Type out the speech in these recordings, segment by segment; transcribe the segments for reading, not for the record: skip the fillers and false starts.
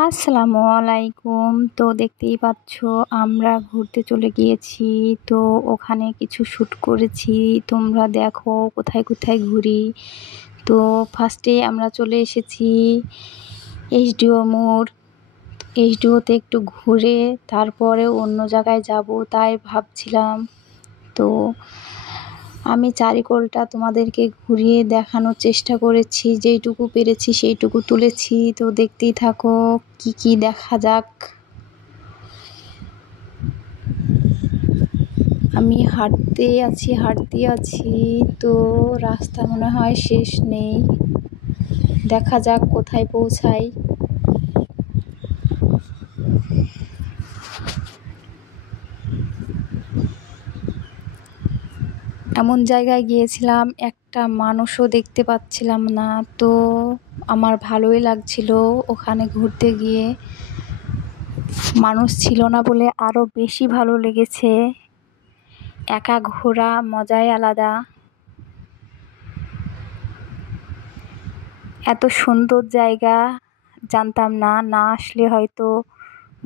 আসসালামু আলাইকুম। তো দেখতেই পাচ্ছ আমরা ঘুরতে চলে গিয়েছি। তো ওখানে কিছু শ্যুট করেছি। তোমরা দেখো কোথায় কোথায় ঘুরি। তো ফার্স্টে আমরা চলে এসেছি এইচডিও মোড়। এইচডিওতে একটু ঘুরে তারপরে অন্য জায়গায় যাব তাই ভাবছিলাম। তো আমি চারিকোলটা তোমাদেরকে ঘুরিয়ে দেখানোর চেষ্টা করেছি, যেইটুকু পেরেছি সেইটুকু তুলেছি। তো দেখতেই থাকো কি কি দেখা যাক। আমি হাঁটতে আছি, তো রাস্তা মনে হয় শেষ নেই। দেখা যাক কোথায় পৌঁছাই। এমন জায়গায় গিয়েছিলাম একটা মানুষও দেখতে পাচ্ছিলাম না। তো আমার ভালোই লাগছিল ওখানে ঘুরতে গিয়ে। মানুষ ছিল না বলে আরও বেশি ভালো লেগেছে। একা ঘোরা মজাই আলাদা। এত সুন্দর জায়গা জানতাম না, না আসলে হয়তো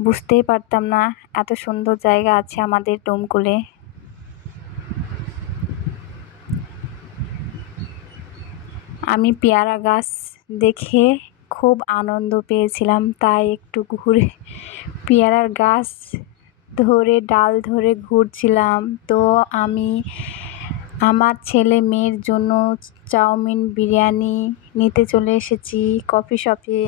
বুঝতেই পারতাম না এত সুন্দর জায়গা আছে আমাদের ডোমকলে। আমি পেয়ারা গাছ দেখে খুব আনন্দ পেয়েছিলাম, তাই একটু ঘুরে পেয়ারার গাছ ধরে ডাল ধরে ঘুরছিলাম। তো আমি আমার ছেলে মেয়ের জন্য চাউমিন বিরিয়ানি নিতে চলে এসেছি কফি শপে।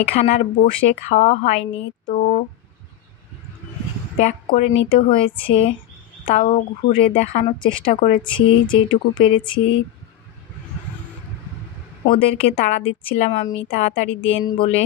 এখানে আর বসে খাওয়া হয়নি, তো প্যাক করে নিতে হয়েছে। তাও ঘুরে দেখানোর চেষ্টা করেছি যেটুকু পেরেছি। ওদেরকে তাড়া দিচ্ছিলাম আমি, তাড়াতাড়ি দেন বলে।